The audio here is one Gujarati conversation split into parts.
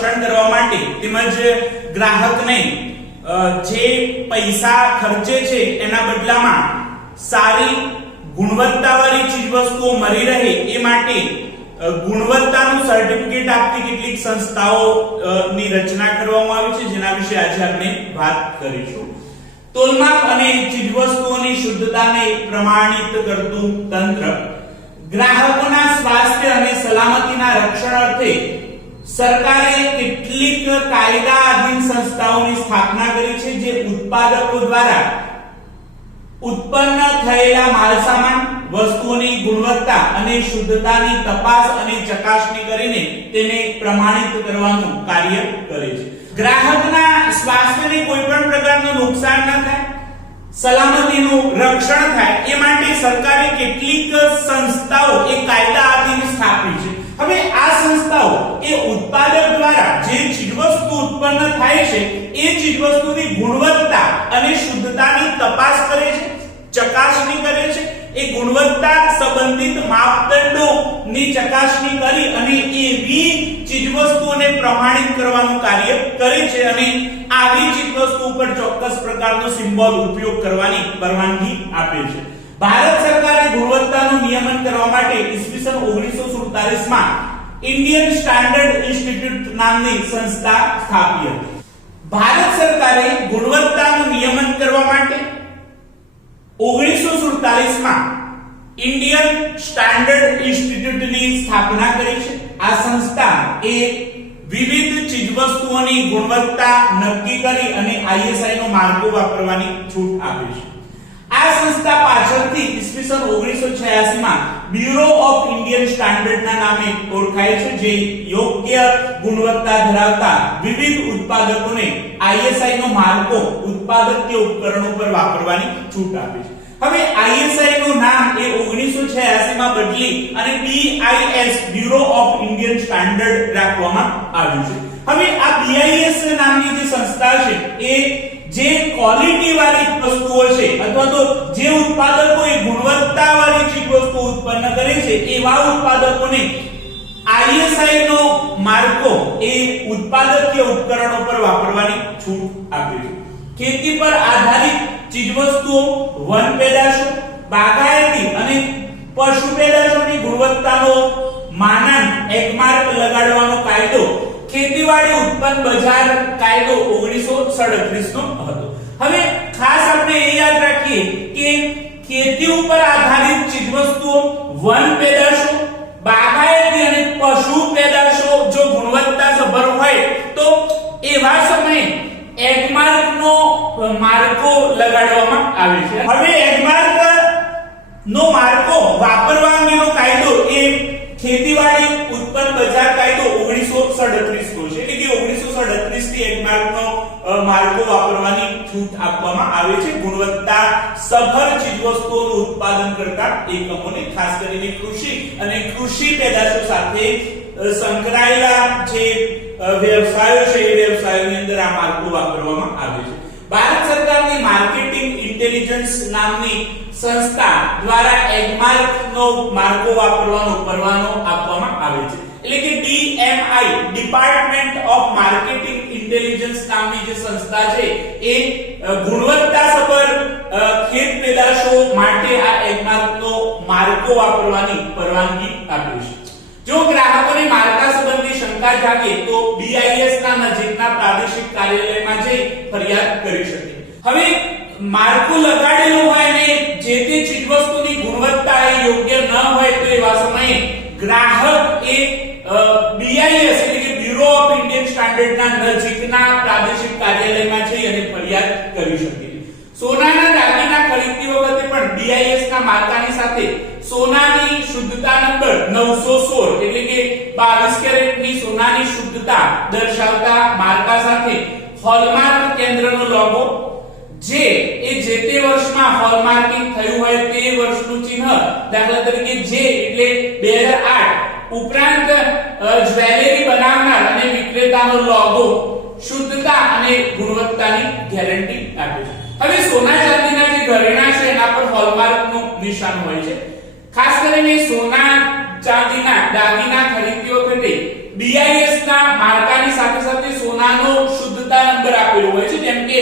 રક્ષણ કરવા માટે તેમજ ગ્રાહકને જે પૈસા ખર્ચે છે એના બદલામાં સારી ગુણવત્તાવાળી ચીજવસ્તુઓ મળી રહે એ માટે ગુણવત્તાનું સર્ટિફિકેટ આપતી કેટલીક સંસ્થાઓ ની રચના કરવામાં આવી છે, જેના વિશે આજે આપણે વાત કરીશું. તોલમાપ અને ચીજવસ્તુઓની શુદ્ધતાને પ્રમાણિત કરતું તંત્ર. ગ્રાહકોના સ્વાસ્થ્ય અને સલામતીના રક્ષણ અર્થે સરકારે કેટલીક કાયદાધીન સંસ્થાઓની સ્થાપના કરી છે, જે ઉત્પાદકો દ્વારા ઉત્પન્ન થયેલા માલસામાન વસ્તુઓની ગુણવત્તા અને શુદ્ધતાની તપાસ અને ચકાસણી કરીને તેને પ્રમાણિત કરવાનું કાર્ય કરે છે. ગ્રાહકના સ્વાસ્થ્યને કોઈ પણ પ્રકારનું નુકસાન ન થાય, સલામતીનું રક્ષણ થાય એ માટે સરકારે કેટલીક સંસ્થાઓ એ કાયદાધીન સ્થાપી છે. હવે આ સંસ્થાઓ એ ઉત્પાદક દ્વારા જે ચીજવસ્તુ ઉત્પન્ન થાય છે એ ચીજવસ્તુની ગુણવત્તા અને શુદ્ધતાની તપાસ કરે છે, ચકાસણી કરે છે. એ ગુણવત્તા સંબંધિત માપદંડોની ચકાસણી કરી અને એવી ચીજવસ્તુઓને પ્રમાણિત કરવાનું કાર્ય કરે છે અને આવી ચીજવસ્તુ ઉપર ચોક્કસ પ્રકારનો સિમ્બોલ ઉપયોગ કરવાની પરવાનગી આપે છે. ભારત સરકારે ગુણવત્તાનું નિયમન કરવા માટે ઈસવીસન 1947 માં ઇન્ડિયન સ્ટાન્ડર્ડ ઇન્સ્ટિટ્યૂટ નામની સંસ્થા સ્થાપી હતી. ભારત સરકારે ગુણવત્તાનું નિયમન કરવા માટે 1947 માં ઇન્ડિયન સ્ટાન્ડર્ડ ઇન્સ્ટિટ્યૂટની સ્થાપના કરી છે. આ સંસ્થા એ વિવિધ ચીજવસ્તુઓની ગુણવત્તા નક્કી કરી અને આઈએસઆઈ નો માર્ગો વાપરવાની છૂટ આપે છે. આ સંસ્થા પાછળથી ઈસવીસન 1986 માં બ્યુરો ઓફ ઇન્ડિયન સ્ટાન્ડર્ડ ના નામે ઓળખાય છે, જે યોગ્ય ગુણવત્તા ધરાવતા વિવિધ ઉત્પાદકોને આઈએસઆઈ નો માર્ગો ઉત્પાદકીય ઉપકરણો પર વાપરવાની છૂટ આપે છે. હવે આઈએસઆઈ નું નામ એ 1986 માં બદલી અને BIS bureau of Indian standard રાખવામાં આવ્યું છે. હવે આ બીઆઈએસ નામની જે સંસ્થા છે એ જે ક્વોલિટી વાળી વસ્તુઓ છે અથવા તો જે ઉત્પાદકો એ ગુણવત્તા વાળી ચીજવસ્તુ ઉત્પન્ન કરે છે એવા ઉત્પાદકોને આઈએસઆઈ નો માર્કો એ ઉત્પાદકીય ઉપકરણો પર વાપરવાની છૂટ આપે છે. ખેતી પર આધારિત ચીજવસ્તુઓ, વન પેદાશો, બાગાયતી અને પશુ પેદાશોની ગુણવત્તાનો માનાંક એકમાર્ક લગાડવાનો કાયદો ખેતીવાડી ઉત્પન્ન બજાર કાયદો 1937 નો હતો. હવે ખાસ આપણે એ યાદ રાખીએ કે ખેતી ઉપર આધારિત ચીજવસ્તુઓ, વન પેદાશો, બાગાયતી અને પશુ પેદાશો જો ગુણવત્તા સભર હોય તો એવા સમયે એકમાર્ક નો માર્કો લગાડવામાં આવે છે. હવે એકમાર્ક નો માર્કો વાપરવા અંગેનો કાયદો એ ખેતીવાડી ઉત્પન્ન બજાર કાયદો 1937 નો છે, એટલે કે 1937 થી એકમાર્કનો માર્કો વાપરવાની છૂટ આપવામાં આવે છે ગુણવત્તા સભર ચીજવસ્તુઓનું ઉત્પાદન કરતા એકમોને, ખાસ કરીને કૃષિ અને કૃષિ પેદાશો સાથે સંકળાયેલા જે વ્યવસાયો છે એ વ્યવસાયોની અંદર આ માર્કો વાપરવામાં આવે છે. ભારત સરકારની માર્કેટિંગ ઇન્ટેલિજન્સ નામની સંસ્થા દ્વારા એગમાર્ક નો માર્કો વાપરવાનો પરવાનો આપવામાં આવે છે. એટલે કે ડીએમઆઈ ડિપાર્ટમેન્ટ ઓફ માર્કેટિંગ ઇન્ટેલિજન્સ નામની જે સંસ્થા છે એ ગુણવત્તાસભર ખેત પેદાશો માટે આ એગમાર્ક નો માર્કો વાપરવાની પરવાનગી આપે છે. જો ગ્રાહકોને માર્કા સંબંધી શંકા જાગે તો બીઆઈએસ ના નજીકના પ્રાદેશિક કાર્યાલયમાં જઈ ફરિયાદ કરી શકે. હવે માર્કો લગાડેલો હોય અને જે તે ચીજવસ્તુની ગુણવત્તા યોગ્ય ન હોય તો એવા સમયે ગ્રાહક એ બીઆઈએસ એટલે કે બ્યુરો ઓફ ઇન્ડિયન સ્ટાન્ડર્ડ ના નજીકના પ્રાદેશિક કાર્યાલયમાં જઈ અને ફરિયાદ કરી શકે. સોનાના દાગીના ખરીદતી વખતે પણ બીઆઈએસ ના માર્કાની સાથે સોનાની શુદ્ધતા નંબર 916 એટલે કે 22 કેરેટની સોનાની શુદ્ધતા દર્શાવતા માર્કા સાથે હોલમાર્ક કેન્દ્રનો લોગો, જે તે વર્ષમાં હોલમાર્કિંગ થયું હોય તે વર્ષનું ચિહ્ન, દાખલા તરીકે જે એટલે 2008, ઉપરાંત જ્વેલરી બનાવનાર અને વિક્રેતાનો લોગો શુદ્ધતા અને ગુણવત્તાની ગેરંટી આપે છે. હવે સોના ચાંદીના જે ઘરેણા છે એના પર હોલમાર્કનું નિશાન હોય છે. ખાસ કરીને સોના ચાંદીના દાગીના ખરીદતી વખતે BIS ના માર્કાની સાથે સાથે સોનાનો શુદ્ધતા નંબર આપેલો હોય છે, જેમ કે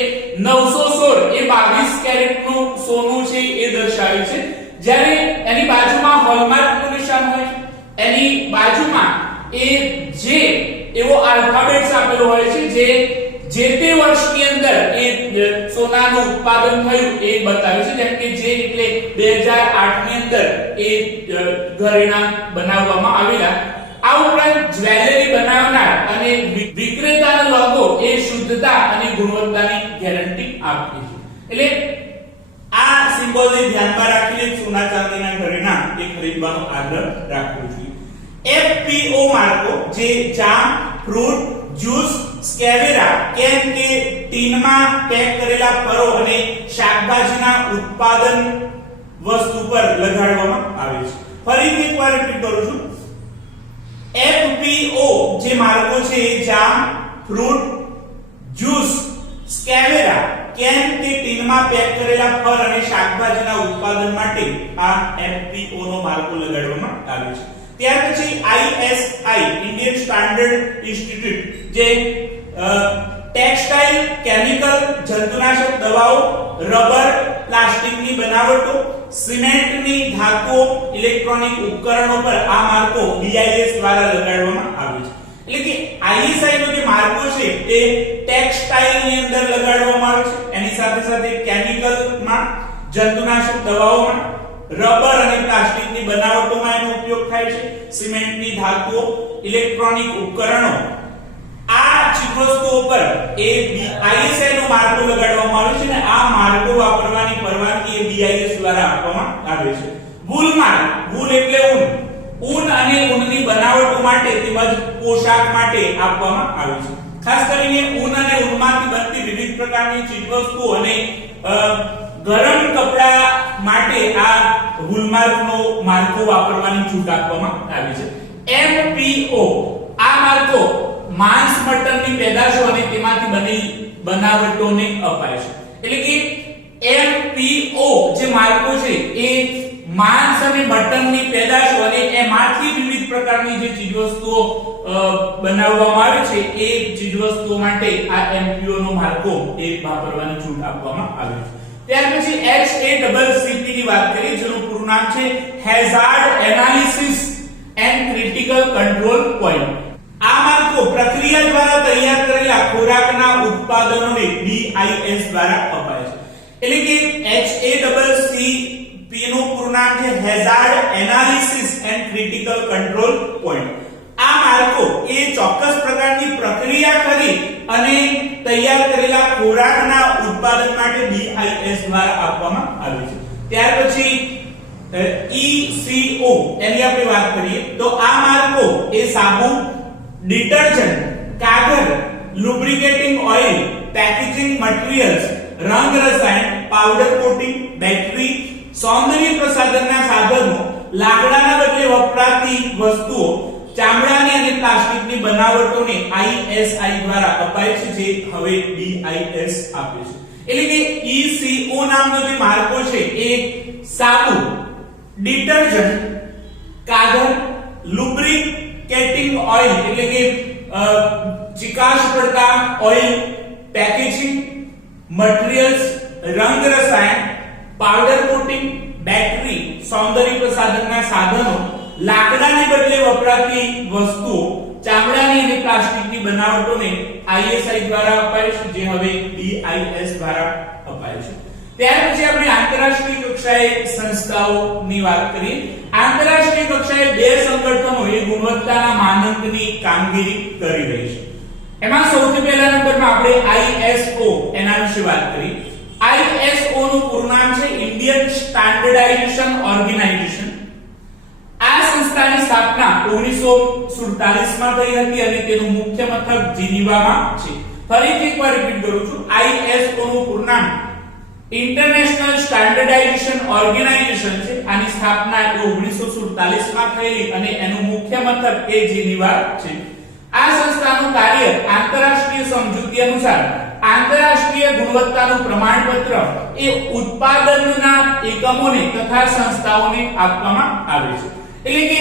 916 એ 22 કેરેટનું સોનું છે એ દર્શાવે છે, જ્યારે એની બાજુમાં હોલમાર્કનું નિશાન હોય છે, એની બાજુમાં એ જે એવો આલ્ફાબેટ્સ આપેલો હોય છે જે તે વર્ષની અંદર એ સોનાનું ઉત્પાદન થયું એ બતાવે છે, જેમ કે જે એટલે 2008 ની અંદર એ ઘરેણાં બનાવવામાં આવેલા. આ ઉપરાંત જ્વેલરી બનાવનાર અને વિક્રેતાનો લોગો એ શુદ્ધતા અને ગુણવત્તાની ગેરંટી આપે છે. એટલે આ સિમ્બોલને ધ્યાનમાં રાખીને સોના ચાંદીના ઘરેણાં એ ખરીદવાનો આગ્રહ રાખવો જોઈએ. FPO માર્કો જે જામ, ફ્રૂટ, જ્યુસ, સ્કેવેરા, કેન કે ટીનમાં પેક કરેલા ફળો અને શાકભાજીના ઉત્પાદન વસ્તુ પર લગાડવામાં આવે છે. ફરીથી એકવાર રિપીટ કરું છું. FPO જે માર્કો છે જામ, ફ્રૂટ, જ્યુસ, સ્કેવેરા, કેન કે ટીનમાં પેક કરેલા ફળ અને શાકભાજીના ઉત્પાદન માટે આ FPO નો માર્કો લગાડવામાં આવે છે. ત્યાર પછી ISI ઇન્ડિયન સ્ટાન્ડર્ડ ઇન્સ્ટિટ્યૂટ જે ટેક્સટાઇલ, કેમિકલ, જંતુનાશક દવાઓ, રબર, પ્લાસ્ટિકની બનાવટો, સિમેન્ટની ધાતુઓ, ઇલેક્ટ્રોનિક ઉપકરણો પર આ માર્કો BIS દ્વારા લગાડવામાં આવે છે. એટલે કે ISI નો જે માર્કો છે એ ટેક્સટાઇલ ની અંદર લગાડવામાં આવે છે, એની સાથે સાથે કેમિકલમાં, જંતુનાશક દવાઓમાં, રબર અને પ્લાસ્ટિકની બનાવટોમાં એનો ઉપયોગ થાય છે, સિમેન્ટની ધાતુઓ, ઇલેક્ટ્રોનિક ઉપકરણો, આ ચીજવસ્તુઓ પર એ ISI નો માર્કો લગાડવામાં આવે છે અને આ માર્કો વાપરવાની પરવાનગી એ BIS દ્વારા આપવામાં આવે છે. વૂલ માર્ક, વૂલ એટલે ઊન અને ઊનની બનાવટો માટે તેમજ પોશાક માટે આપવામાં આવે છે. ખાસ કરીને ઊન અને ઊનમાંથી બનતી વિવિધ પ્રકારની ચીજવસ્તુઓ અને ગરમ કપડા માટે આ વૂલમાર્કનો માર્કો વાપરવાની છૂટ આપવામાં આવી છે. MPO આ માર્કો માંસ, મટનની પેદાશો અને તેમાંથી બની બનાવટોને અપાય છે. એટલે કે MPO જે માર્કો છે એ માંસ અને મટનની પેદાશો અને એમાંથી વિવિધ પ્રકારની જે ચીજવસ્તુઓ બનાવવામાં આવે છે એ ચીજવસ્તુઓ માટે આ MPO નો માર્કો એ વાપરવાની છૂટ આપવામાં આવે છે. ત્યાર પછી HACCP ની વાત કરીએ, જેનું પૂરું નામ છે hazard analysis and critical control point. આ માર્કો પ્રક્રિયા દ્વારા તૈયાર કરેલા ખોરાકના ઉત્પાદનોને BIS દ્વારા અપાય છે. એટલે કે HACCP નું પૂરું નામ છે hazard analysis and critical control point. આ માર્કો એ ચોક્કસ પ્રકારની પ્રક્રિયા કરી અને તૈયાર કરેલા ખોરાકના ઉત્પાદન માટે BIS દ્વારા આપવામાં આવે છે. ત્યાર પછી ECO એની આપણે વાત કરીએ તો આ માર્કો એ સાબુ, ડિટર્જન્ટ, કાગળ, લુબ્રિકેટિંગ ઓઇલ, પેકેજિંગ મટીરીયલ્સ, રંગ રસાયણ, પાવડર કોટિંગ, બેટરી, સૌંદર્ય પ્રસાધનના સાધનો, લાકડાના બદલે વપરાતી વસ્તુઓ, ચામડાની અને પ્લાસ્ટિકની બનાવટોને ISI દ્વારા અપાય છે, જે હવે BIS આપે છે. એટલે કે ECO નામનો જે માર્કો છે એ સાબુ, ડિટર્જન્ટ, કાગળ, લુબ્રિકેટિંગ ઓઇલ એટલે કે ચિકાશ પડતા ઓઇલ, પેકેજિંગ મટીરીયલ્સ, રંગ રસાયણ, પાવડર કોટિંગ, બેટરી, સૌંદર્ય પ્રસાધનના સાધનો, લાકડાને બદલે વપરાતી વસ્તુઓ, ચામડાની અને પ્લાસ્ટિકની બનાવટોને ISI દ્વારા અપાય છે, જે હવે BIS દ્વારા અપાય છે. ત્યાર પછી આપણે આંતરરાષ્ટ્રીય કક્ષાએ સંસ્થાઓની વાત કરીએ. આંતરરાષ્ટ્રીય કક્ષાએ બે સંગઠનો એ ગુણવત્તાના માનકની કામગીરી કરી રહી છે. એમાં સૌથી પહેલા નંબરમાં આપણે ISO એના વિશે વાત કરીએ. ISO નું પૂરું નામ છે ઇન્ડિયન સ્ટાન્ડર્ડાઇઝેશન ઓર્ગેનાઇઝેશન. આ સંસ્થાની સ્થાપના 1947 માં થઈ હતી અને તેનું મુખ્ય મથક જીનીવામાં છે. ફરીથી એકવાર રિપીટ કરું છું. ISO નું પૂરું નામ ઇન્ટરનેશનલ સ્ટાન્ડર્ડાઇઝેશન ઓર્ગેનાઇઝેશન છે. આની સ્થાપના 1947 માં થયેલી અને એનું મુખ્ય મથક એ જીનીવા છે. આ સંસ્થાનું કાર્ય આંતરરાષ્ટ્રીય સમજૂતી અનુસાર આંતરરાષ્ટ્રીય ગુણવત્તાનું પ્રમાણપત્ર એ ઉત્પાદનના એકમોને તથા સંસ્થાઓને આપવામાં આવે છે. એટલે કે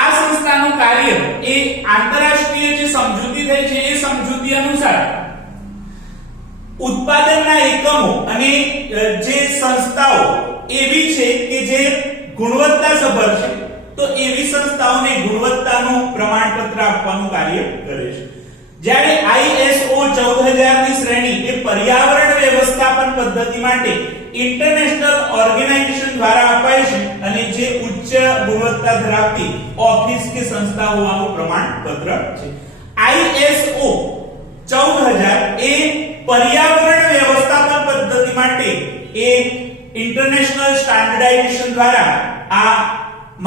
આ સંસ્થાનું કાર્ય એ આંતરરાષ્ટ્રીય જે સમજૂતી થઈ છે એ સમજૂતી અનુસાર ઉત્પાદનના એકમો અને જે સંસ્થાઓ એવી છે કે જે ગુણવત્તાસભર છે તો એવી સંસ્થાઓને ગુણવત્તાનું પ્રમાણપત્ર આપવાનું કાર્ય કરે છે. જ્યારે ISO 14000 ની શ્રેણી એ પર્યાવરણ વ્યવસ્થાપન પદ્ધતિ માટે ઇન્ટરનેશનલ ઓર્ગેનાઇઝેશન દ્વારા અપાય છે અને જે ઉચ્ચ ગુણવત્તા ધરાવતી ઓફિસ કે સંસ્થા હોવાનું પ્રમાણપત્ર છે. ISO 14000 એ પર્યાવરણ વ્યવસ્થાપન પદ્ધતિ માટે એ ઇન્ટરનેશનલ સ્ટાન્ડર્ડાઇઝેશન દ્વારા આ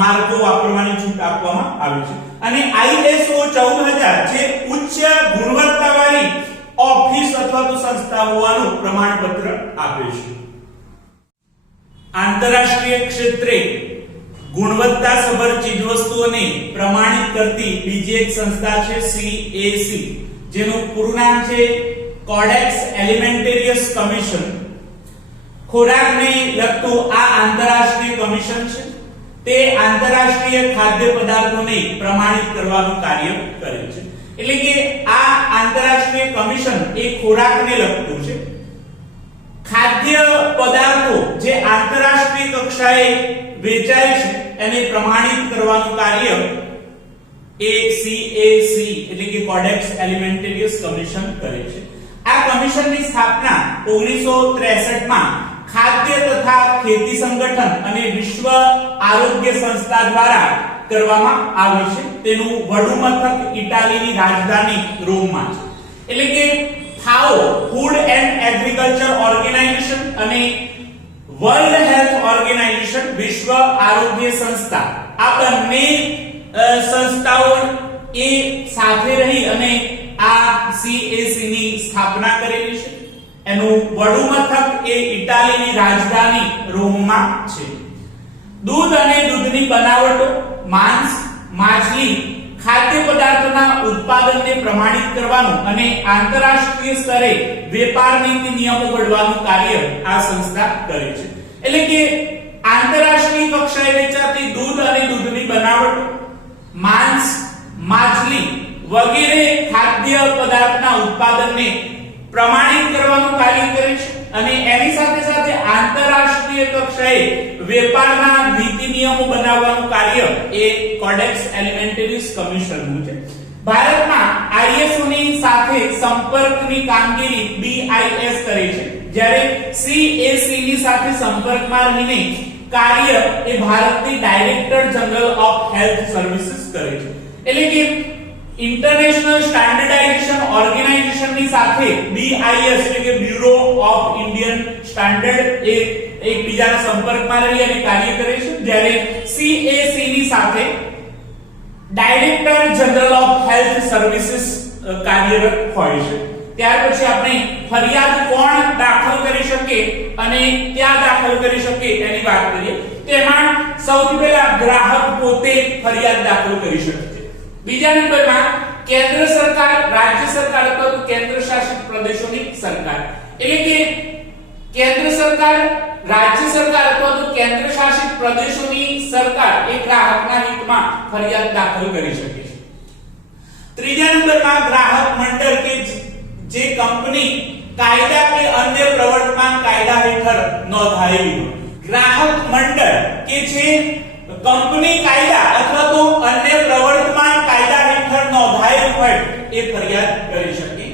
માર્ગો વાપરવાની છૂટ આપવામાં આવી છે અને ISO 14000 જે ઉચ્ચ ગુણવત્તાવાળી ઓફિસ અથવા તો સંસ્થા હોવાનું પ્રમાણપત્ર આપે છે. આંતરરાષ્ટ્રીય ક્ષેત્રે ગુણવત્તાસભર ચીજવસ્તુઓને પ્રમાણિત કરતી બીજી એક સંસ્થા છે CAC, જેનું પૂરું નામ છે કોડેક્સ એલિમેન્ટેરિયસ કમિશન. ખોરાકને લગતું આ આંતરરાષ્ટ્રીય કમિશન છે. તે આંતરરાષ્ટ્રીય ખાદ્ય પદાર્થોને પ્રમાણિત કરવાનું કાર્ય કરે છે. એટલે કે આ આંતરરાષ્ટ્રીય કમિશન એ ખોરાકને લગતું છે. ખાદ્ય પદાર્થો જે આંતરરાષ્ટ્રીય કક્ષાએ વેચાય છે એને પ્રમાણિત કરવાનું કાર્ય એ CAC એટલે કે કોડેક્સ એલિમેન્ટેરિયસ કમિશન કરે છે. આ કમિશનની સ્થાપના 1963 માં ખાદ્ય તથા ખેતી સંગઠન અને વિશ્વ આરોગ્ય સંસ્થા દ્વારા કરવામાં આવી છે. તેનું વડું મથક ઇટાલીની રાજધાની રોમમાં છે. એટલે કે FAO food and agriculture organization અને વર્લ્ડ હેલ્થ ઓર્ગેનાઇઝેશન વિશ્વ આરોગ્ય સંસ્થા આ બંને સંસ્થાઓ એ સાથે રહી અને આ CAC ની સ્થાપના કરેલી છે. એનું વડું મથક એ ઇટાલીની રાજધાની રોમમાં છે. દૂધ અને દૂધની બનાવટો, માંસ, માછલી, ખાદ્ય પદાર્થોના ઉત્પાદનને પ્રમાણિત કરવાનું અને આંતરરાષ્ટ્રીય સ્તરે વેપાર નીતિ નિયમો ઘડવાનું કાર્ય આ સંસ્થા કરે છે. એટલે કે આંતરરાષ્ટ્રીય કક્ષાએ વેચાતી દૂધ અને દૂધની બનાવટો, માંસ, માછલી વગેરે ખાદ્ય પદાર્થના ઉત્પાદનને પ્રમાણિત કરવાનું કાર્ય કરે છે અને એની સાથે સાથે આંતરરાષ્ટ્રીય કક્ષાએ વેપારના નીતિ નિયમો બનાવવાનું કાર્ય એ કોડેક્સ એલિમેન્ટેરિયસ કમિશનનું છે. ભારતમાં ISO ની સાથે સંપર્કની કામગીરી BIS કરે છે, જ્યારે CAC ની સાથે સંપર્કમાં રહીને કાર્ય એ ભારતની director general of health services કરે છે. એટલે કે ઇન્ટરનેશનલ સ્ટાન્ડર્ડાઇઝેશન ઓર્ગેનાઇઝેશન ની સાથે BIS એટલે કે bureau of Indian standard A એકબીજાના સંપર્કમાં રહી અને કાર્ય કરે છે, જ્યારે CAC ની સાથે director general of health services કાર્યરત હોય છે. ત્યાર પછી આપણે ફરિયાદ કોણ દાખલ કરી શકે અને ક્યાં દાખલ કરી શકે એની વાત કરીએ. તેમાં સૌથી પહેલા ગ્રાહક પોતે ફરિયાદ દાખલ કરી શકે છે. બીજા નંબરમાં કેન્દ્ર સરકાર, રાજ્ય સરકાર અથવા તો કેન્દ્ર શાસિત પ્રદેશોની સરકાર. એટલે કે કેન્દ્ર સરકાર, રાજ્ય સરકાર અથવા તો કેન્દ્ર શાસિત પ્રદેશોની સરકાર એ ગ્રાહકના હિતમાં ફરિયાદ દાખલ કરી શકે છે. ત્રીજા નંબરમાં ગ્રાહક મંડળ કે જે કંપની કાયદા કે અન્ય પ્રવર્તમાન કાયદા હેઠળ નોંધાયેલી હોય. ગ્રાહક મંડળ કે જે કંપની કાયદા અથવા તો અન્ય પ્રવર્તમાન કાયદા હેઠળ નોંધાયેલ હોય એ ફરિયાદ કરી શકે.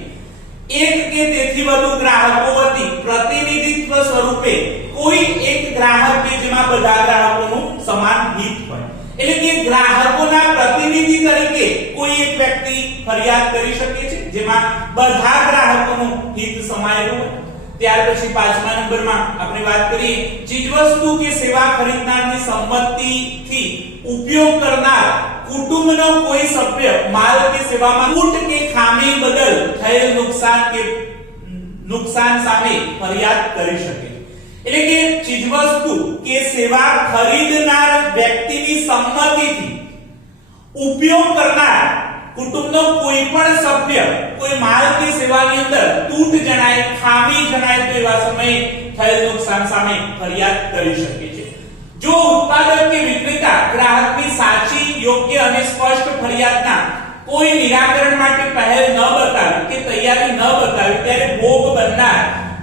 એક કે તેથી વધુ ગ્રાહકો વતી પ્રતિનિધિત્વ સ્વરૂપે કોઈ એક ગ્રાહક કે જેમાં બધા ગ્રાહકોનું સમાન હિત હોય. એટલે કે ગ્રાહકોના પ્રતિનિધિ તરીકે કોઈ એક વ્યક્તિ ફરિયાદ કરી શકે છે જેમાં બધા ગ્રાહકોનું હિત સમાયેલું હોય. ત્યાર પછી પાંચમા નંબરમાં આપણે વાત કરીએ ચીજવસ્તુ કે સેવા ખરીદનારની સંમતિથી ઉપયોગ કરનાર કુટુંબનો કોઈ સભ્ય માલ કે સેવામાં ખૂટ કે ખામી બદલ થયેલ નુકસાન સામે ફરિયાદ કરી શકે. એટલે કે ચીજવસ્તુ કે સેવા ખરીદનાર વ્યક્તિની સંમતિથી ઉપયોગ કરનાર કુટુંબનો કોઈ પણ સભ્ય કોઈ માલ કે સેવાની અંદર તૂટ જણાય, ખામી જણાય તો એવા સમયે થયેલ નુકસાન સામે ફરિયાદ કરી શકે છે. જો ઉત્પાદક કે વિક્રેતા ગ્રાહકની સાચી યોગ્ય અને સ્પષ્ટ ફરિયાદના કોઈ નિરાકરણ માટે પહેલ ન બતાવી કે તૈયારી ન બતાવી ત્યારે ભોગ બનનાર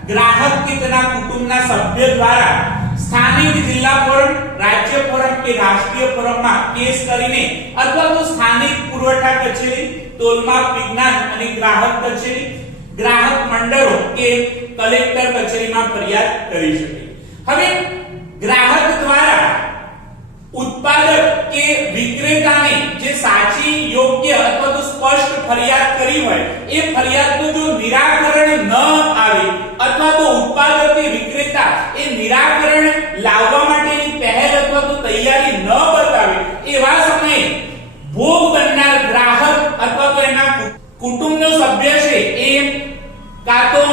ગ્રાહક કે તેના કુટુંબના સભ્ય દ્વારા સ્થાનિક જિલ્લા ફોરમ, રાજ્ય ફોરમ કે રાષ્ટ્રીય ફોરમમાં કેસ કરીને અથવા તો સ્થાનિક પુરવઠા કચેરી, તોલમાપ વિજ્ઞાન અને ગ્રાહક કચેરી, ગ્રાહક મંડળો કે કલેક્ટર કચેરીમાં ફરિયાદ કરી શકે. હવે ગ્રાહક દ્વારા ઉત્પાદક કે વિક્રેતાને જે સાચી, યોગ્ય અથવા તો સ્પષ્ટ ફરિયાદ કરી હોય એ ફરિયાદનું જો નિરાકરણ ન આવે અથવા તો ઉત્પાદક કે વિક્રેતા એ નિરાકરણ લાવવા માટેની પહેલ અથવા તો તૈયારી ન બતાવે એવા સમયે ભોગ બનનાર ગ્રાહક અથવા તો એના કુટુંબનો સભ્ય છે એ કાં તો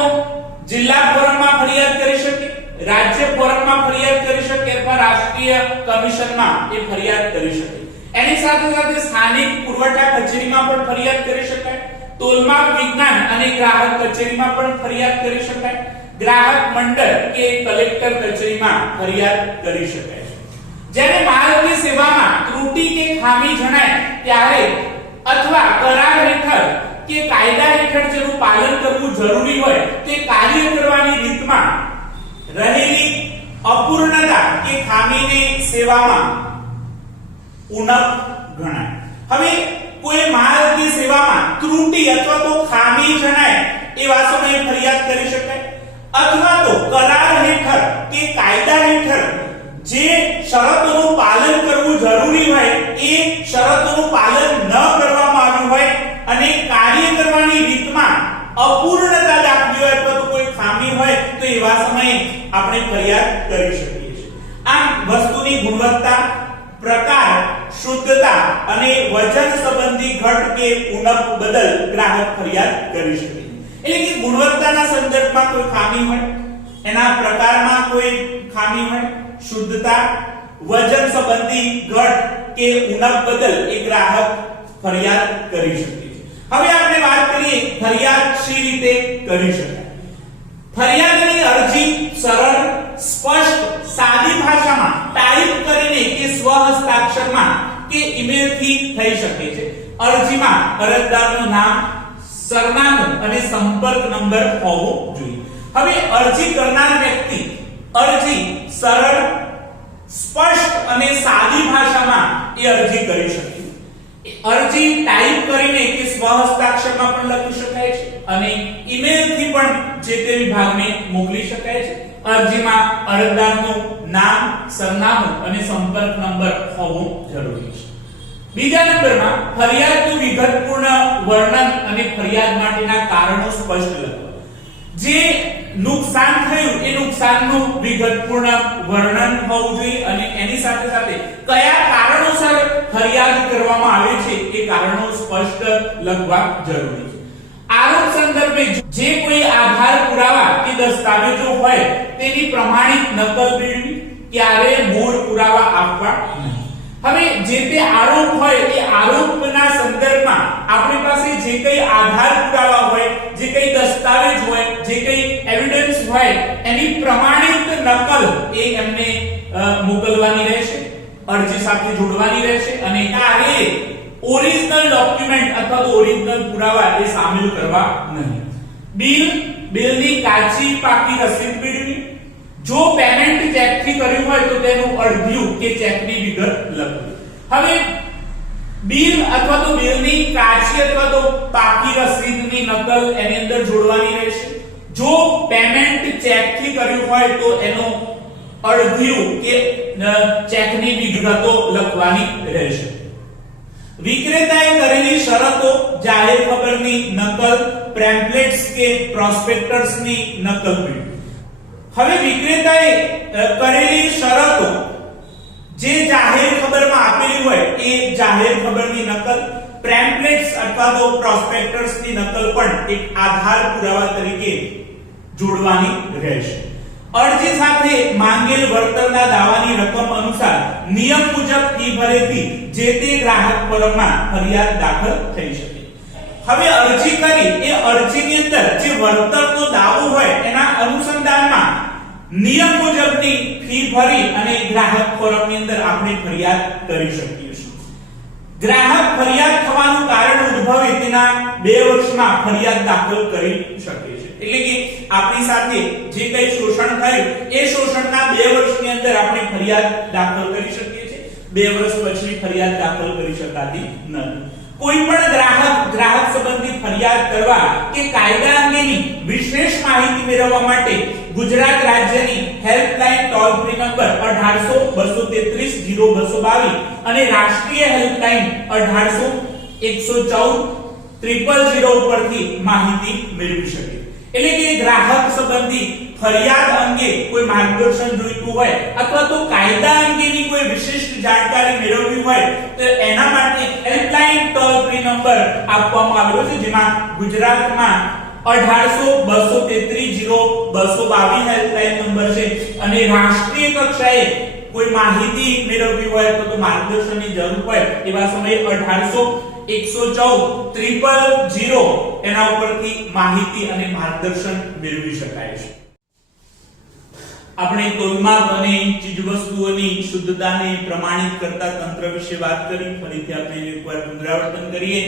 જિલ્લા ફોરમમાં ફરિયાદ કરી શકે, રાજ્ય ફોરમમાં ફરિયાદ કરી શકે અથવા રાષ્ટ્રીય કમિશનમાં એ ફરિયાદ કરી શકે. એની સાથે સાથે સ્થાનિક પુરવઠા કચેરીમાં પણ ફરિયાદ કરી શકાય, તોલમાપ વિજ્ઞાન અને ગ્રાહક કચેરીમાં પણ ફરિયાદ કરી શકાય, ગ્રાહક મંડળ કે કલેક્ટર કચેરીમાં ફરિયાદ કરી શકાય. જ્યારે માલ કે સેવામાં ત્રુટિ કે ખામી જણાય ત્યારે અથવા કરાર હેઠળ કે કાયદા હેઠળ જેનું પાલન કરવું જરૂરી હોય તે કાર્ય કરવાની રીતમાં રહેલી અપૂર્ણતા કે ખામીને સેવામાં ઉણપ ગણાય. હવે કોઈ માલ કે સેવામાં ત્રુટિ અથવા તો ખામી જણાય એવા સમયે ફરિયાદ કરી શકાય અથવા તો કરાર હેઠળ કે કાયદા હેઠળ જે શરતોનું પાલન કરવું જરૂરી હોય એ શરતોનું પાલન ન કરવામાં આવ્યું હોય અને કાર્ય કરવાની રીતમાં અપૂર્ણતા દાખવી હોય અથવા તો કોઈ ખામી હોય તો એવા સમયે આપણે ફરિયાદ કરી શકીએ છીએ. આમ વસ્તુની ગુણવત્તા, પ્રકાર, શુદ્ધતા અને વજન સંબંધી ઘટ કે ઉણપ બદલ ગ્રાહક ફરિયાદ કરી શકે. એટલે કે ગુણવત્તાના સંદર્ભમાં કોઈ ખામી હોય, એના પ્રકારમાં કોઈ ખામી હોય, શુદ્ધતા, વજન સંબંધી ઘટ કે ઉણપ બદલ એ ગ્રાહક ફરિયાદ કરી શકે. હવે આપણે વાત કરીએ ફરિયાદ શી રીતે કરી શકાય. ફરિયાદની અરજી સરળ, સ્પષ્ટ, સાદી ભાષામાં ટાઈપ કરીને કે સ્વહસ્તાક્ષરમાં કે ઈમેલથી થઈ શકે છે. અરજીમાં અરજદારનું નામ, સરનામું અને સંપર્ક નંબર હોવો જોઈએ. હવે અરજી કરનાર વ્યક્તિ અરજી સરળ, સ્પષ્ટ અને સાદી ભાષામાં એ અરજી કરી શકે. અરજી ટાઈપ કરીને કે સ્વહસ્તાક્ષરમાં પણ લખી શકાય છે અને ઈમેલ થી પણ જે તે વિભાગને મોકલી શકાય છે. અરજીમાં અરજદારનું નામ, સરનામું અને સંપર્ક નંબર હોવો જરૂરી છે. બીજા નંબરમાં ફરિયાદનું વિગતપૂર્ણ વર્ણન અને ફરિયાદ માટેના કારણો સ્પષ્ટ લખવા. જે નુકસાન થયું એ નુકસાનનું વિગતપૂર્ણ વર્ણન હોવું જોઈએ અને એની સાથે સાથે કયા કારણોસર ફરિયાદ કરવામાં આવે છે એ કારણો સ્પષ્ટ લખવા જરૂરી છે. આરોપ સંદર્ભે જે કોઈ આધાર પુરાવા કે દસ્તાવેજો હોય તેની પ્રમાણિત નકલ મેળવી, ક્યારે મૂળ પુરાવા આપવા નહીં. હવે જે તે આરોપ હોય એ આરોપના સંદર્ભમાં આપણી પાસે જે કઈ આધાર પુરાવા હોય, જે કઈ દસ્તાવેજ હોય, જે કઈ એવિડન્સ હોય એની પ્રમાણિત નકલ એ એમને મોકલવાની રહેશે, અરજી સાથે જોડવાની રહેશે અને ક્યારે ઓરિજિનલ ડોક્યુમેન્ટ અથવા તો ઓરિજિનલ પુરાવા એ સામેલ કરવા નહીં. બિલની કાચી પાકી રસીદ મેળવી. જો પેમેન્ટ ચેકથી કર્યું હોય તો તેનું અડધ્યું કે ચેકની વિગત લખવી. હવે બિલ અથવા તો બિલની કાચી અથવા તો પાકી રસીદની નકલ એની અંદર જોડવાની રહેશે. જો પેમેન્ટ ચેકથી કર્યું હોય તો એનો અડધ્યું કે ચેકની વિગતો લખવાની રહેશે. વિક્રેતાએ કરેલી શરતો, જાહેર ખબરની નકલ, પેમ્ફલેટ્સ કે પ્રોસ્પેક્ટસની નકલ મેળવી. હવે વિક્રેતાએ કરેલી શરતો જે જાહેર ખબરમાં આપેલી હોય એ જાહેર ખબરની નકલ, પેમ્ફલેટ્સ અથવા તો પ્રોસ્પેક્ટસની નકલ પણ એક આધાર પુરાવા તરીકે જોડવાની રહેશે. અરજી સાથે માંગેલ વળતરના દાવાની રકમ અનુસાર નિયમ મુજબ ફી ભરેથી જે તે ગ્રાહક ફોરમમાં ફરિયાદ દાખલ થઈ શકે. હવે અરજી કરી એ અરજીની અંદર જે વળતરનો દાવો હોય એના અનુસંધાનમાં નિયમ મુજબની ફી ભરી અને ગ્રાહક ફોરમની અંદર આપણે ફરિયાદ કરી શકીએ છીએ. ગ્રાહક ફરિયાદ થવાનું કારણ ઉદ્ભવે તેના 2 વર્ષમાં ફરિયાદ દાખલ કરી શકે છે. એટલે કે આપણી સાથે જે કઈ શોષણ થયું એ શોષણના 2 વર્ષની અંદર આપણે ફરિયાદ દાખલ કરી શકીએ છીએ. 2 વર્ષ પછી ફરિયાદ દાખલ કરી શકાતી નથી. કોઈ પણ ગ્રાહક સંબંધી ફરિયાદ કરવા કે કાયદા અંગેની વિશેષ માહિતી મેળવવા માટે ગુજરાત રાજ્યની હેલ્પલાઇન ટોલ ફ્રી નંબર 18-233-0222 અને રાષ્ટ્રીય હેલ્પલાઇન 18-114-000 ઉપરથી માહિતી મેળવી શકે. એટલે કે ગ્રાહક સંબંધી ફરિયાદ અંગે કોઈ માર્ગદર્શન જોઈતું હોય અથવા તો કાયદા અંગેની કોઈ વિશિષ્ટ જાણકારી મેળવવી હોય તો એના માટે હેલ્પલાઇન ટોલ ફ્રી નંબર આપવામાં આવ્યો છે, જેમાં ગુજરાતમાં 18-233-0222 હેલ્પલાઇન નંબર છે અને રાષ્ટ્રીય કક્ષાએ કોઈ માહિતી મેળવવી હોય તો માર્ગદર્શનની જરૂર હોય એવા સમયે 18-114-000 એના ઉપરથી માહિતી અને માર્ગદર્શન મેળવી શકાય છે. આપણે તોલમાપ અને ચીજવસ્તુઓની શુદ્ધતાને પ્રમાણિત કરતા તંત્ર વિશે વાત કરી. ફરીથી આપણે એકવાર પુનરાવર્તન કરીએ.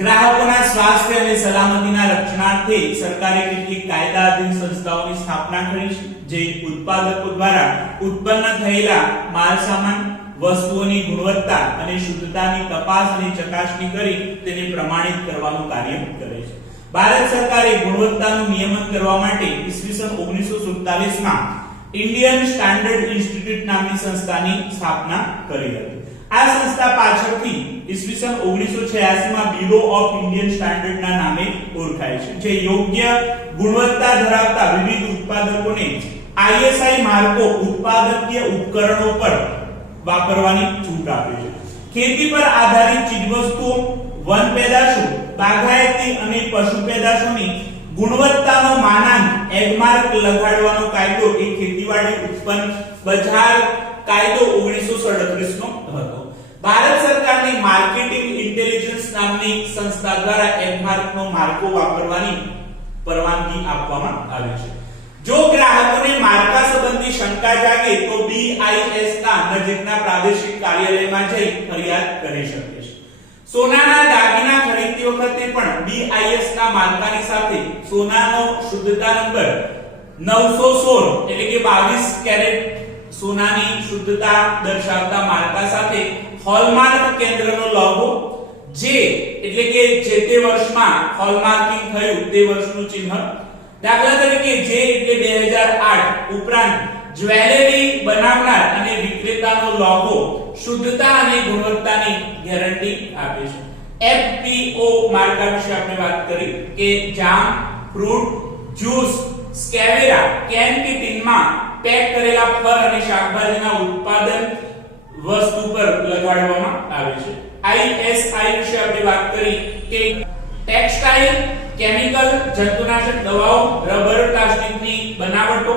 ગ્રાહકોના સ્વાસ્થ્ય અને સલામતીના રક્ષણાર્થે સરકારે કેટલીક કાયદાધીન સંસ્થાઓની સ્થાપના કરી છે, જે ઉત્પાદકો દ્વારા ઉત્પન્ન થયેલા માલસામાન વસ્તુઓની ગુણવત્તા અને શુદ્ધતાની તપાસ અને ચકાસણી કરી તેને પ્રમાણિત કરવાનું કાર્ય કરે છે. ભારત સરકારે ગુણવત્તાનું નિયમન કરવા માટે ઈસવીસન 1947 માં ઇન્ડિયન સ્ટાન્ડર્ડ ઇન્સ્ટિટ્યૂટ નામની સંસ્થાની સ્થાપના કરી હતી. આ સંસ્થા પાછળથી ઈસવીસન 1986 માં બ્યુરો ઓફ ઇન્ડિયન સ્ટાન્ડર્ડના નામે ઓળખાય છે, જે યોગ્ય ગુણવત્તા ધરાવતા વિવિધ ઉત્પાદકોને આઈએસઆઈ માર્કો ઉત્પાદકીય ઉપકરણો પર વાપરવાની છૂટ આપે છે. ખેતી પર આધારિત ચીજવસ્તુઓ, વન પેદાશો, બાગાયતી અને પશુ પેદાશોની ગુણવત્તાનો માનાંક એગમાર્ક લગાડવાનો કાયદો એ ખેતીવાડી ઉત્પન્ન બજાર કાયદો 1937 નો હતો. ભારત સરકારની માર્કેટિંગ ઇન્ટેલિજન્સ નામની સંસ્થા દ્વારા એગમાર્કનો માર્કો વાપરવાની પરવાનગી આપવામાં આવી છે. જો ગ્રાહકોને માર્કા સંબંધી શંકા જાગે તો BIS ના નજીકના પ્રાદેશિક કાર્યાલયમાં જઈ ફરિયાદ કરી શકે છે. સોનાના દાગીના ખરીદતી વખતે પણ BIS ના માર્કાની સાથે સોનાનો શુદ્ધતા નંબર 916 એટલે કે 22 કેરેટ સોનાની શુદ્ધતા દર્શાવતા માર્કા સાથે હોલમાર્ક કેન્દ્રનો લોગો, જે એટલે કે જે તે વર્ષમાં હોલમાર્કિંગ થયું તે વર્ષનું ચિહ્ન, દાખલા તરીકે જે એટલે 2008 ઉપરાંત જ્વેલરી બનાવનાર અને વિક્રેતાનો લોગો શુદ્ધતા અને ગુણવત્તાની ગેરંટી આપે છે. FPO માર્કા વિશે આપણે વાત કરી કે જામ, ફ્રૂટ, જ્યુસ, સ્કેવેરા કેન કે ટીનમાં પેક કરેલા ફળ અને શાકભાજીના ઉત્પાદન વસ્તુ પર લગાડવામાં આવે છે. ISI વિશે આપણે વાત કરી કે ટેક્સટાઇલ, કેમિકલ, જંતુનાશક દવાઓ, રબર, પ્લાસ્ટિકની બનાવટો,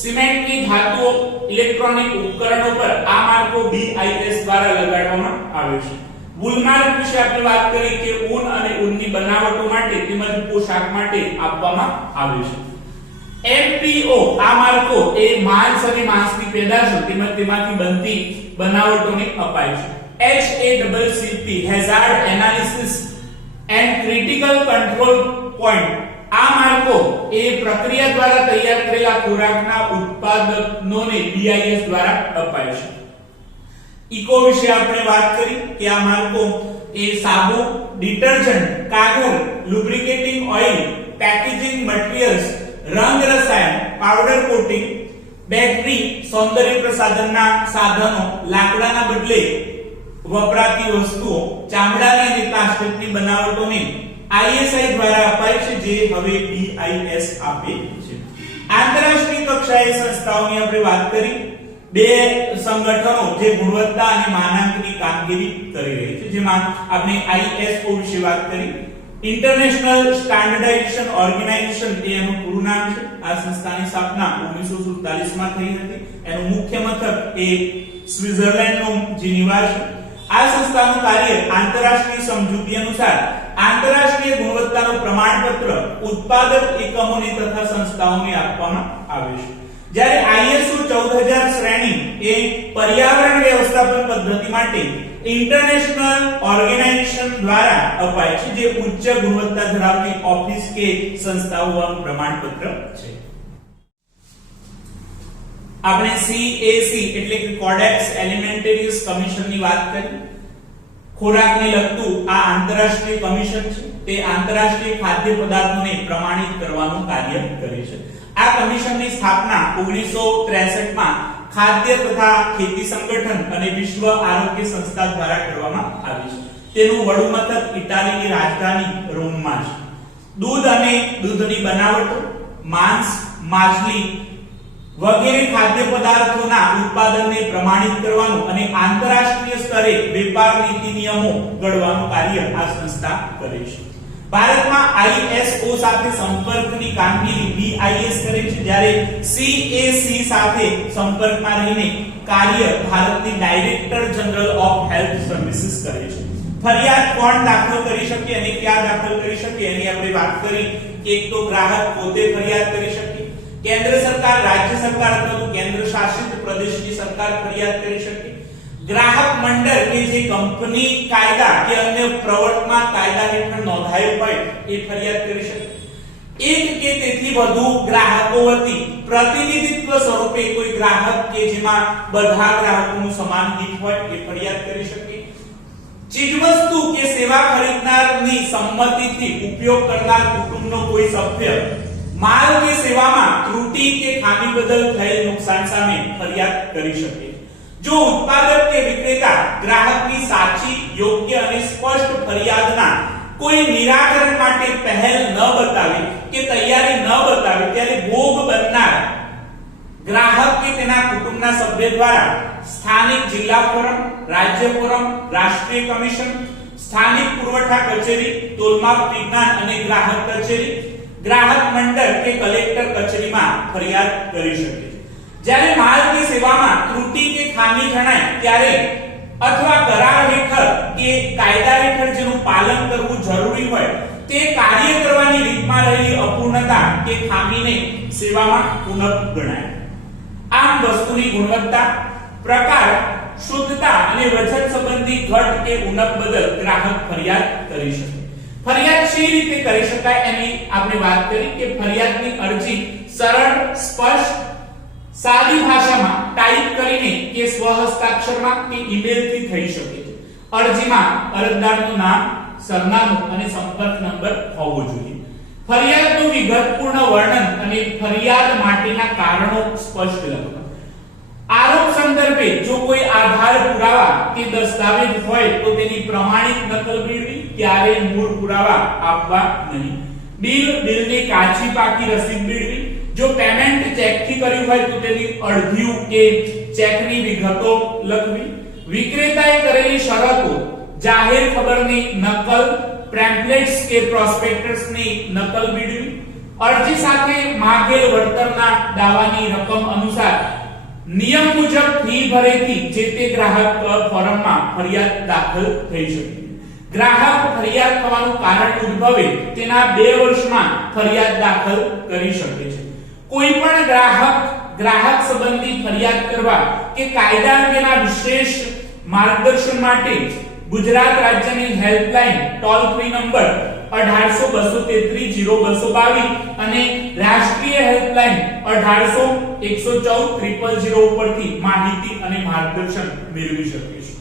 સિમેન્ટની ધાતુઓ, ઇલેક્ટ્રોનિક ઉપકરણો પર આ માર્કો BIS દ્વારા લગાડવામાં આવે છે. વૂલમાર્ક વિશે આપણે વાત કરી કે ઊન અને ઊનની બનાવટો માટે તેમજ પોશાક માટે આપવામાં આવે છે. MPO આ માર્કો એ માંસ અને માંસની પેદાશો તેમજ તેમાંથી બનતી બનાવટોને અપાય છે. HACCP hazard analysis and critical control point આ માર્કો એ પ્રક્રિયા દ્વારા તૈયાર કરેલા ખોરાકના ઉત્પાદનોને BIS દ્વારા અપાય છે. ઇકો વિશે આપણે વાત કરી કે આ માર્કો એ સાબુ, ડિટર્જન્ટ, કાગળ, લુબ્રિકેટિંગ ઓઇલ, પેકેજિંગ મટીરીયલ્સ, રંગ રસાયણ, પાવડર કોટિંગ, બેટરી, સૌંદર્ય પ્રસાધનના સાધનો, લાકડાના બદલે વપરાતી વસ્તુઓ, ચામડાની અને પ્લાસ્ટિકની બનાવટોને ISI દ્વારા અપાય છે, જે હવે BIS આપે છે. આંતરરાષ્ટ્રીય કક્ષાએ સંસ્થાઓની આપણે વાત કરી. બે સંગઠનો જે ગુણવત્તા અને માનાંકની કામગીરી કરી રહી છે, જેમાં આપણે ISO વિશે વાત કરી. ઇન્ટરનેશનલ સ્ટાન્ડર્ડાઇઝેશન ઓર્ગેનાઇઝેશન એનું પૂરું નામ છે. આ સંસ્થાની સ્થાપના 1947 માં થઈ હતી. એનું મુખ્ય મથક એ સ્વિટ્ઝરલેન્ડનું જીનીવા છે. આ સંસ્થાનું કાર્ય આંતરરાષ્ટ્રીય સમજૂતી અનુસાર આંતરરાષ્ટ્રીય ગુણવત્તાનું પ્રમાણપત્ર ઉત્પાદક એકમોને તથા સંસ્થાઓને આપવામાં આવે છે. જ્યારે ISO 14000 શ્રેણી એ પર્યાવરણ વ્યવસ્થાપન પદ્ધતિ માટે ઇન્ટરનેશનલ ઓર્ગેનાઇઝેશન દ્વારા અપાય છે, જે ઉચ્ચ ગુણવત્તા ધરાવતી ઓફિસ કે સંસ્થાઓ હોવાનું પ્રમાણપત્ર છે. આપણે CAC એટલે કે કોડેક્સ એલિમેન્ટરીસ કમિશન ની વાત કરી. ખોરાકને લગતું આ આંતરરાષ્ટ્રીય કમિશન છે. તે આંતરરાષ્ટ્રીય ખાદ્ય પદાર્થોને પ્રમાણિત કરવાનું કાર્ય કરે છે. આ કમિશનની સ્થાપના 1963 માં ખાદ્ય તથા ખેતી સંગઠન અને વિશ્વ આરોગ્ય સંસ્થા દ્વારા કરવામાં આવી છે. તેનું વડું મથક ઇટાલીની રાજધાની રોમમાં છે. દૂધ અને દૂધની બનાવટો, માંસ, માછલી વગેરે ખાદ્ય પદાર્થોના ઉત્પાદનને પ્રમાણિત કરવાનું અને આંતરરાષ્ટ્રીય સ્તરે વેપાર નીતિ નિયમો ઘડવાનું કાર્ય આ સંસ્થા કરે છે. ભારતમાં ISO સાથે સંપર્કની કામગીરી BIS કરે છે, જ્યારે CAC સાથે સંપર્કમાં રહીને કાર્ય ભારતની director general of health services કરે છે. ફરિયાદ કોણ દાખલ કરી શકે અને ક્યાં દાખલ કરી શકે એની આપણે વાત કરી. એક તો ગ્રાહક પોતે ફરિયાદ કરી શકે, કેન્દ્ર સરકાર, રાજ્ય સરકાર અથવા તો કેન્દ્ર શાસિત પ્રદેશની સરકાર ફરિયાદ કરી શકે, ગ્રાહક મંડળ કે જે કંપની કાયદા કે અન્ય પ્રવર્તમાન કાયદા હેઠળ નોંધાયેલ હોય એ ફરિયાદ કરી શકે, એક કે તેથી વધુ ગ્રાહકો વતી પ્રતિનિધિત્વ સ્વરૂપે કોઈ ગ્રાહક કે જેમાં બધા ગ્રાહકોનું સમાન હિત હોય એ ફરિયાદ કરી શકે, ચીજવસ્તુ કે સેવા ખરીદનારની સંમતિથી ઉપયોગ કરનાર કુટુંબનો કોઈ સભ્ય માલ કે સેવામાં ત્રુટિ કે ખામી બદલ થયેલ નુકસાન સામે ફરિયાદ કરી શકે. જો ઉત્પાદક કે વિક્રેતા ગ્રાહકની સાચી, યોગ્ય અને સ્પષ્ટ ફરિયાદના કોઈ નિરાકરણ માટે પહેલ ન બતાવે કે તૈયારી ન બતાવે, ત્યારે ભોગ બનનાર ગ્રાહક કે તેના કુટુંબના સભ્ય દ્વારા સ્થાનિક જિલ્લા ફોરમ, રાજ્ય ફોરમ, રાષ્ટ્રીય કમિશન, સ્થાનિક પુરવઠા કચેરી, તોલમાપ વિજ્ઞાન અને ગ્રાહક કચેરી, ગ્રાહક મંડળ કે કલેક્ટર કચેરીમાં ફરિયાદ કરી શકે છે. જ્યારે માલ કે સેવામાં ત્રુટિ કે ખામી જણાય ત્યારે અથવા કરાર હેઠળ કે કાયદા હેઠળ જેનું પાલન કરવું જરૂરી હોય તે કાર્ય કરવાની રીતમાં રહેલી અપૂર્ણતા કે ખામીને સેવામાં ઉણપ ગણાય. આમ વસ્તુની ગુણવત્તા, પ્રકાર, શુદ્ધતા અને વજન સંબંધી ઘટ કે ઉણપ બદલ ગ્રાહક ફરિયાદ કરી શકે. ફરિયાદ શી રીતે કરી શકાય એની આપણે વાત કરી કે ફરિયાદની અરજી સરળ, સ્પષ્ટ, સાદી ભાષામાં ટાઈપ કરીને કે સ્વહસ્તાક્ષરમાં કે ઈમેલથી થઈ શકે છે. અરજીમાં અરજદારનું નામ, સરનામું અને સંપર્ક નંબર હોવો જોઈએ. ફરિયાદનું વિગતપૂર્ણ વર્ણન અને ફરિયાદ માટેના કારણો સ્પષ્ટ લખવા. આરોપ સંદર્ભે જો કોઈ આધાર પુરાવા કે દસ્તાવેજ હોય તો તેની પ્રમાણિત નકલ મેળવી, ત્યારે મૂળ પુરાવા આપવા નહીં. બિલની કાચી પાકી રસીદ મેળવી. જો પેમેન્ટ ચેકથી કર્યું હોય તો તેની અડધીયું કે ચેકની વિગતો લખવી. વિક્રેતાએ કરેલી શરતો, જાહેર ખબરની નકલ, પેમ્ફલેટ્સ કે પ્રોસ્પેક્ટસની નકલ મેળવી. અરજી સાથે માંગેલ વળતરના દાવાની રકમ અનુસાર નિયમ મુજબ ફી ભરેથી જે તે ગ્રાહક ફોરમમાં ફરિયાદ દાખલ થઈ શકે. ગ્રાહક ફરિયાદ થવાનું કારણ ઉદ્ભવે તેના 2 વર્ષમાં ફરિયાદ દાખલ કરી શકે છે. કોઈ પણ ગ્રાહક સંબંધી ફરિયાદ કરવા કે કાયદા અંગેના વિશેષ માર્ગદર્શન માટે ગુજરાત રાજ્યની હેલ્પલાઇન ટોલ ફ્રી નંબર 18-233-0222 અને રાષ્ટ્રીય હેલ્પલાઇન 18-114-000 ઉપરથી માહિતી અને માર્ગદર્શન મેળવી શકે છે.